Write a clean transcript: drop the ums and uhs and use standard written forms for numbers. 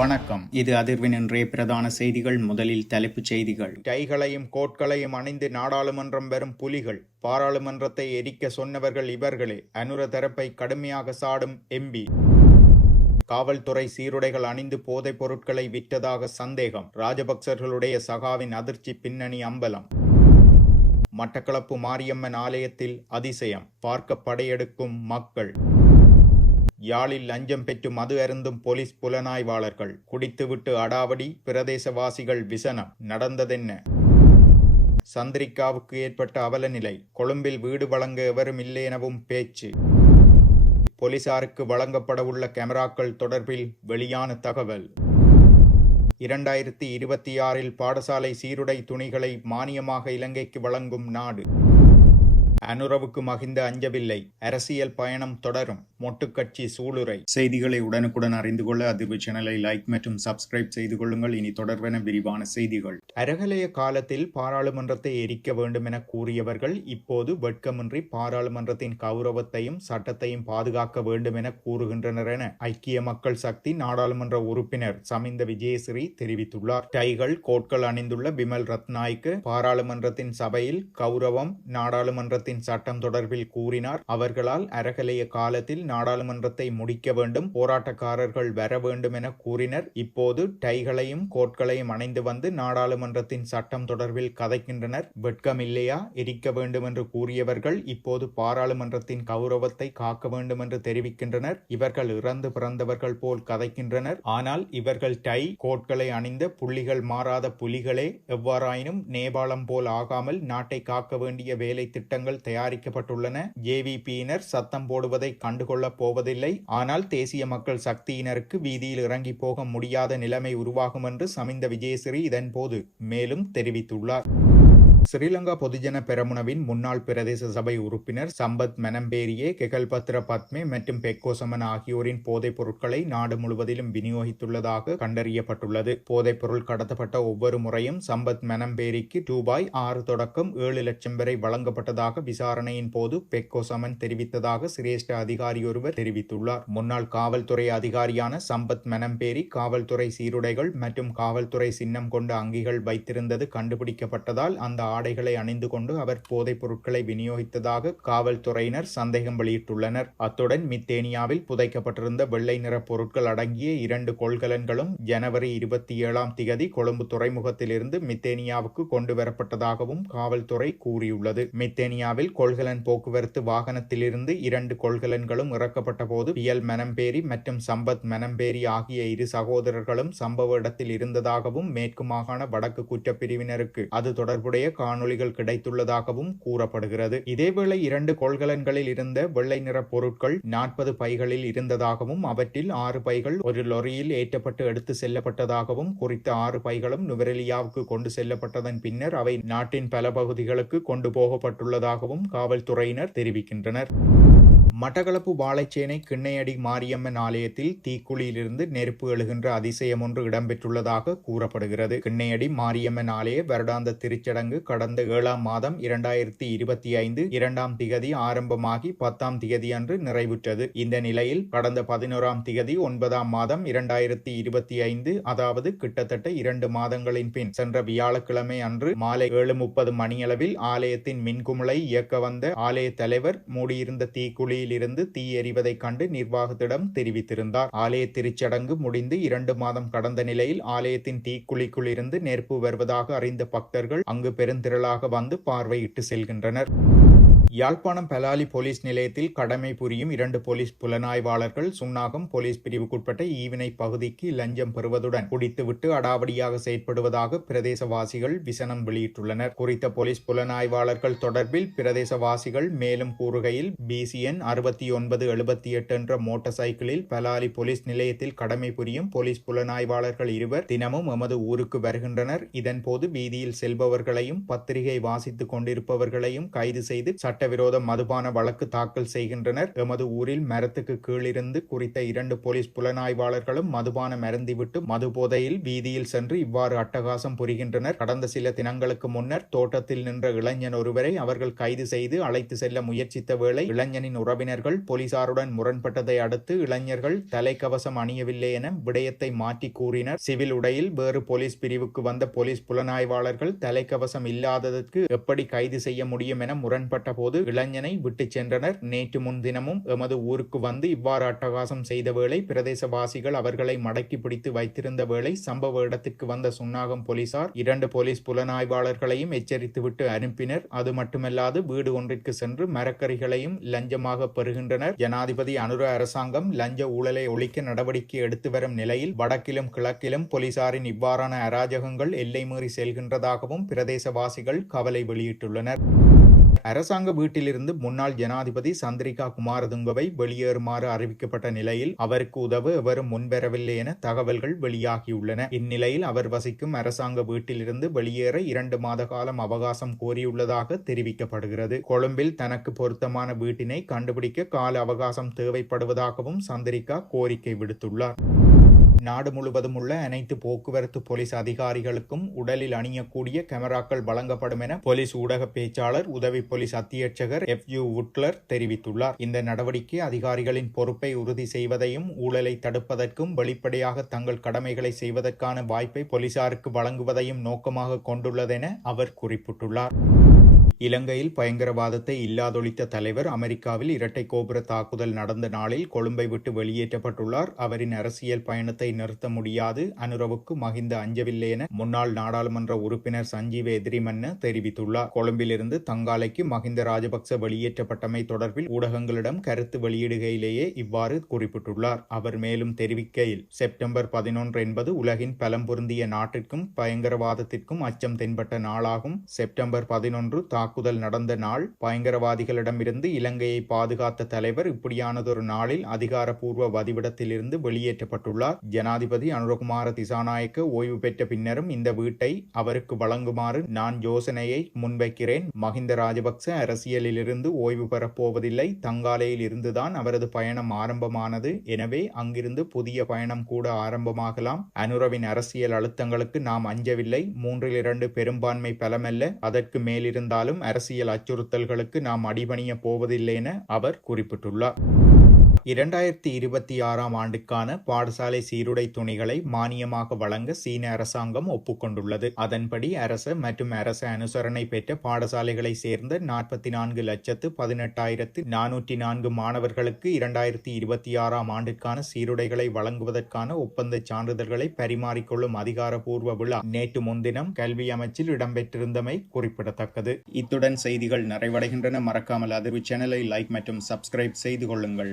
வணக்கம். இது அதிர்வின் இன்றைய பிரதான செய்திகள். முதலில் தலைப்புச் செய்திகள். டைகளையும் கோட்களையும் அணிந்து நாடாளுமன்றம் வரும் புலிகள். பாராளுமன்றத்தை எரிக்க சொன்னவர்கள் இவர்களே. அனுர தரப்பை கடுமையாக சாடும் எம்பி. காவல்துறை சீருடைகள் அணிந்து போதைப் பொருட்களை விற்றதாக சந்தேகம். ராஜபக்சர்களுடைய சகாவின் அதிர்ச்சி பின்னணி அம்பலம். மட்டக்களப்பு மாரியம்மன் ஆலயத்தில் அதிசயம். பார்க்க படையெடுக்கும் மக்கள். யாழில் லஞ்சம் பெற்று மது அருந்தும் போலீஸ் புலனாய்வாளர்கள். குடித்துவிட்டு அடாவடி, பிரதேசவாசிகள் விசனம். நடந்ததென்ன? சந்திரிகாவுக்கு ஏற்பட்ட அவலநிலை. கொழும்பில் வீடு வழங்க எவரும் இல்லை எனவும் பேச்சு. போலீசாருக்கு வழங்கப்படவுள்ள கேமராக்கள் தொடர்பில் வெளியான தகவல். 2026 பாடசாலை சீருடை துணிகளை மானியமாக இலங்கைக்கு வழங்கும் நாடு. அனுரவுக்கு மகிந்த அஞ்சவில்லை. அரசியல் பயணம் தொடரும். மொட்டுக்கட்சி சூளுரை. செய்திகளை உடனுக்குடன் அறிந்து கொள்ள அதிர்வு சேனலை லைக் மற்றும் சப்ஸ்கிரைப் செய்து கொள்ளுங்கள். இனி தொடர்வென விரிவான செய்திகள். அரகலைய காலத்தில் பாராளுமன்றத்தை எரிக்க வேண்டும் என கூறியவர்கள் இப்போது வெட்கமின்றி பாராளுமன்றத்தின் கௌரவத்தையும் சட்டத்தையும் பாதுகாக்க வேண்டும் என கூறுகின்றனர் என ஐக்கிய மக்கள் சக்தி நாடாளுமன்ற உறுப்பினர் சமிந்த விஜயசிறி தெரிவித்துள்ளார். டைகள் கோட்கள் அணிந்துள்ள பிமல் ரத்நாயக்கு பாராளுமன்றத்தின் சபையில் கௌரவம் நாடாளுமன்றத்தின் சட்டம் தொடர்பில் கூறினார். அவர்களால் அரகலைய காலத்தில் நாடாளுமன்றத்தை முடிக்க வேண்டும், போராட்டக்காரர்கள் வர வேண்டும் என கூறினர். இப்போது டைகளையும் கோட்களையும் அணிந்து வந்து நாடாளுமன்றத்தின் சட்டம் தொடர்பில் கதைக்கின்றனர். வெட்கம் இல்லையா? எரிக்க வேண்டும் என்று கூறியவர்கள் இப்போது பாராளுமன்றத்தின் கௌரவத்தை காக்க வேண்டும் என்று தெரிவிக்கின்றனர். இவர்கள் இறந்து பிறந்தவர்கள் போல் கதைக்கின்றனர். ஆனால் இவர்கள் டை கோட்களை அணிந்த புள்ளிகள் மாறாத புலிகளே. எவ்வாறாயினும் நேபாளம் போல் ஆகாமல் நாட்டை காக்க வேண்டிய வேலை திட்டங்கள் தயாரிக்கப்பட்டுள்ளன. ஜேவிபியினர் சத்தம் போடுவதை கண்டுகொள்ளப் போவதில்லை. ஆனால் தேசிய மக்கள் சக்தியினருக்கு வீதியில் இறங்கி போக முடியாத நிலைமை உருவாகும் என்று சமிந்த விஜயசிறி இதன்போது மேலும் தெரிவித்துள்ளார். ஸ்ரீலங்கா பொதுஜன பெரமுனவின் முன்னாள் பிரதேச சபை உறுப்பினர் சம்பத் மெனம்பேரியே, கெகல்பத்ர பத்மே மற்றும் பெக்கோசமன் ஆகியோரின் போதைப் பொருட்களை நாடு முழுவதிலும் விநியோகித்துள்ளதாக கண்டறியப்பட்டுள்ளது. போதைப் பொருள் கடத்தப்பட்ட ஒவ்வொரு முறையும் சம்பத் மெனம்பேரிக்கு ரூபாய் 6 தொடக்கம் 7 லட்சம் வரை வழங்கப்பட்டதாக விசாரணையின் போது பெக்கோசமன் தெரிவித்ததாக சிரேஷ்ட அதிகாரியொருவர் தெரிவித்துள்ளார். முன்னாள் காவல்துறை அதிகாரியான சம்பத் மெனம்பேரி காவல்துறை சீருடைகள் மற்றும் காவல்துறை சின்னம் கொண்ட அங்கிகள் வைத்திருந்தது கண்டுபிடிக்கப்பட்டதால் அந்த ஆடைகளை அணிந்து கொண்டு அவர் போதைப் பொருட்களை விநியோகித்ததாக காவல்துறையினர் சந்தேகம் வெளியிட்டுள்ளனர். அத்துடன் மித்தேனியாவில் புதைக்கப்பட்டிருந்த வெள்ளை நிற பொருட்கள் அடங்கிய 2 கொள்கலன்களும் ஜனவரி 27 கொழும்பு துறைமுகத்திலிருந்து மித்தேனியாவுக்கு கொண்டு வரப்பட்டதாகவும் காவல்துறை கூறியுள்ளது. மித்தேனியாவில் கொள்கலன் போக்குவரத்து வாகனத்திலிருந்து 2 கொள்கலன்களும் இறக்கப்பட்ட போது பியல் மெனம்பேரி மற்றும் சம்பத் மெனம்பேரி ஆகிய 2 சகோதரர்களும் சம்பவ இடத்தில் இருந்ததாகவும் மேற்கு மாகாண வடக்கு குற்றப்பிரிவினருக்கு அது தொடர்புடைய காணொளிகள் கிடைத்துள்ளதாகவும் கூறப்படுகிறது. இதேவேளை 2 கொள்கலன்களில் இருந்த வெள்ளை நிற பொருட்கள் 40 பைகளில் இருந்ததாகவும் அவற்றில் 6 பைகள் ஒரு லொரியில் ஏற்றப்பட்டு எடுத்து செல்லப்பட்டதாகவும் குறித்த 6 பைகளும் நுவரெலியாவுக்கு கொண்டு செல்லப்பட்டதன் பின்னர் அவை நாட்டின் பல பகுதிகளுக்கு கொண்டு போகப்பட்டுள்ளதாகவும் காவல்துறையினர் தெரிவிக்கின்றனர். மட்டக்களப்பு வாழைச்சேனை கிண்ணையடி மாரியம்மன் ஆலயத்தில் தீக்குழியிலிருந்து நெருப்பு எழுகின்ற அதிசயம் ஒன்று இடம்பெற்றுள்ளதாக கூறப்படுகிறது. கிண்ணையடி மாரியம்மன் ஆலய வருடாந்த திருச்சடங்கு கடந்த 7ஆம் மாதம் 2025 2ஆம் திகதி ஆரம்பமாகி 10ஆம் திகதி அன்று நிறைவுற்றது. இந்த நிலையில் கடந்த 11ஆம் திகதி 9ஆம் மாதம் 2025, அதாவது கிட்டத்தட்ட 2 மாதங்களின் பின் சென்ற வியாழக்கிழமை அன்று மாலை 7:30 மணியளவில் ஆலயத்தின் மின்குமலை இயக்க வந்த ஆலய தலைவர் மூடியிருந்த தீக்குழியில் இருந்து தீ எறிவதை கண்டு நிர்வாகத்திடம் தெரிவித்திருந்தார். ஆலய திருச்சடங்கு முடிந்து 2 மாதம் கடந்த நிலையில் ஆலயத்தின் தீக்குழிக்குள் இருந்து நெருப்பு வருவதாக அறிந்த பக்தர்கள் அங்கு பெருந்திரளாக வந்து பார்வையிட்டு செல்கின்றனர். யாழ்ப்பாணம் பலாலி போலீஸ் நிலையத்தில் கடமை புரியும் 2 போலீஸ் புலனாய்வாளர்கள் சுன்னாகம் போலீஸ் பிரிவுக்குட்பட்ட ஈவினை பகுதிக்கு லஞ்சம் பெறுவதுடன் குடித்துவிட்டு அடாவடியாக செயற்படுவதாக பிரதேசவாசிகள் விசனம் வெளியிட்டுள்ளனர். குறித்த போலீஸ் புலனாய்வாளர்கள் தொடர்பில் பிரதேசவாசிகள் மேலும் கூறுகையில், BCN 6978 என்ற மோட்டார் சைக்கிளில் பலாலி போலீஸ் நிலையத்தில் கடமை புரியும் போலீஸ் புலனாய்வாளர்கள் 2 தினமும் எமது ஊருக்கு வருகின்றனர். இதன்போது வீதியில் செல்பவர்களையும் பத்திரிகை வாசித்துக் கொண்டிருப்பவர்களையும் கைது செய்து சட்டவிரோத மதுபான வழக்கு தாக்கல் செய்கின்றனர். எமது ஊரில் மரத்துக்கு கீழிருந்து குறித்த 2 போலீஸ் புலனாய்வாளர்களும் மதுபானம் அருந்திவிட்டு மது போதையில் வீதியில் சென்று இவ்வாறு அட்டகாசம் புரிகின்றனர். கடந்த சில தினங்களுக்கு முன்னர் தோட்டத்தில் நின்ற இளைஞன் ஒருவரை அவர்கள் கைது செய்து அழைத்து செல்ல முயற்சித்த வேளை இளைஞனின் உறவினர்கள் போலீசாருடன் முரண்பட்டதை அடுத்து இளைஞர்கள் தலைக்கவசம் அணியவில்லை என விடயத்தை மாற்றி கூறினர். சிவில் உடையில் வேறு போலீஸ் பிரிவுக்கு வந்த போலீஸ் புலனாய்வாளர்கள் தலைக்கவசம் இல்லாததற்கு எப்படி கைது செய்ய முடியும் என முரண்பட்ட போது இளைஞனை விட்டு சென்றனர். நேற்று முன்தினமும் எமது ஊருக்கு வந்து இவ்வாறு அட்டகாசம் செய்த வேளை பிரதேசவாசிகள் அவர்களை மடக்கி பிடித்து வைத்திருந்த வேளை சம்பவ இடத்திற்கு வந்த சுன்னாகம் போலீசார் 2 போலீஸ் புலனாய்வாளர்களையும் எச்சரித்துவிட்டு அனுப்பினர். அது மட்டுமல்லாது வீடு ஒன்றிற்கு சென்று மரக்கறிகளையும் லஞ்சமாக பெறுகின்றனர். ஜனாதிபதி அனுர அரசாங்கம் லஞ்ச ஊழலை ஒழிக்க நடவடிக்கை எடுத்து வரும் நிலையில் வடக்கிலும் கிழக்கிலும் போலீசாரின் இவ்வாறான அராஜகங்கள் எல்லை மீறி செல்கின்றதாகவும் பிரதேசவாசிகள் கவலை வெளியிட்டுள்ளனர். அரசாங்க வீட்டிலிருந்து முன்னாள் ஜனாதிபதி சந்திரிகா குமாரதுங்கவை வெளியேறுமாறு அறிவிக்கப்பட்ட நிலையில் அவருக்கு உதவ எவரும் முன்வரவில்லை என தகவல்கள் வெளியாகியுள்ளன. இந்நிலையில் அவர் வசிக்கும் அரசாங்க வீட்டிலிருந்து வெளியேற 2 மாத காலம் அவகாசம் கோரியுள்ளதாக தெரிவிக்கப்படுகிறது. கொழும்பில் தனக்கு பொருத்தமான வீட்டினை கண்டுபிடிக்க கால அவகாசம் தேவைப்படுவதாகவும் சந்திரிகா கோரிக்கை விடுத்துள்ளார். நாடு முழுவதும் உள்ள அனைத்து போக்குவரத்து போலீஸ் அதிகாரிகளுக்கும் உடலில் அணியக்கூடிய கேமராக்கள் வழங்கப்படும் என போலீஸ் ஊடக பேச்சாளர் உதவி போலீஸ் அத்தியட்சகர் FU வுட்லர் தெரிவித்துள்ளார். இந்த நடவடிக்கை அதிகாரிகளின் பொறுப்பை உறுதி செய்வதையும் ஊழலை தடுப்பதற்கும் வெளிப்படையாக தங்கள் கடமைகளை செய்வதற்கான வாய்ப்பை போலீசாருக்கு வழங்குவதையும் நோக்கமாக கொண்டுள்ளதென அவர் குறிப்பிட்டுள்ளார். இலங்கையில் பயங்கரவாதத்தை இல்லாதொழித்த தலைவர் அமெரிக்காவில் இரட்டை கோபுர தாக்குதல் நடந்த நாளில் கொழும்பை விட்டு வெளியேற்றப்பட்டுள்ளார். அவரின் அரசியல் பயணத்தை நிறுத்த முடியாது, அனுரவுக்கு மஹிந்த அஞ்சவில்லை என முன்னாள் நாடாளுமன்ற உறுப்பினர் சஞ்சீவ எதிரிமன்ன தெரிவித்துள்ளார். கொழும்பிலிருந்து தங்காலைக்கு மஹிந்த ராஜபக்ச வெளியேற்றப்பட்டமை தொடர்பில் ஊடகங்களிடம் கருத்து வெளியிடுகையிலேயே இவ்வாறு குறிப்பிட்டுள்ளார். அவர் மேலும் தெரிவிக்கையில், செப்டம்பர் 11 என்பது உலகின் பலம் பொருந்திய நாட்டிற்கும் பயங்கரவாதத்திற்கும் அச்சம் தென்பட்ட நாளாகும். செப்டம்பர் 11 தாக்குதல் நடந்த நாள். பயங்கரவாதிகளிடமிருந்து இலங்கையை பாதுகாத்த தலைவர் இப்படியானதொரு நாளில் அதிகாரப்பூர்வ வதிவிடத்திலிருந்து வெளியேற்றப்பட்டுள்ளார். ஜனாதிபதி அனுரகுமார திசாநாயக்க ஓய்வு பெற்ற பின்னரும் இந்த வீட்டை அவருக்கு வழங்குமாறு நான் யோசனையை முன்வைக்கிறேன். மஹிந்த ராஜபக்ச அரசியலிலிருந்து ஓய்வு பெறப்போவதில்லை. தங்காலையில் இருந்துதான் அவரது பயணம் ஆரம்பமானது. எனவே அங்கிருந்து புதிய பயணம் கூட ஆரம்பமாகலாம். அனுரவின் அரசியல் அழுத்தங்களுக்கு நாம் அஞ்சவில்லை. 3/2 பெரும்பான்மை பலமல்ல, அதற்கு மேலிருந்தாலும் அரசியல் அச்சுறுத்தல்களுக்கு நாம் அடிபணிய போவதில்லை என அவர் குறிப்பிட்டுள்ளார். 2026 ஆண்டுக்கான பாடசாலை சீருடை துணிகளை மானியமாக வழங்க சீன அரசாங்கம் ஒப்புக்கொண்டுள்ளது. அதன்படி அரச மற்றும் அரச அனுசரணை பெற்ற பாடசாலைகளை சேர்ந்த 44,18,404 மாணவர்களுக்கு 2026 ஆண்டுக்கான சீருடைகளை வழங்குவதற்கான ஒப்பந்த சான்றிதழ்களை பரிமாறிக்கொள்ளும் அதிகாரப்பூர்வ விழா நேற்று முன்தினம் கல்வி அமைச்சில் இடம்பெற்றிருந்தமை குறிப்பிடத்தக்கது. இத்துடன் செய்திகள் நிறைவடைகின்றன. மறக்காமல் அதிர்வு சேனலை லைக் மற்றும் சப்ஸ்கிரைப் செய்து கொள்ளுங்கள்.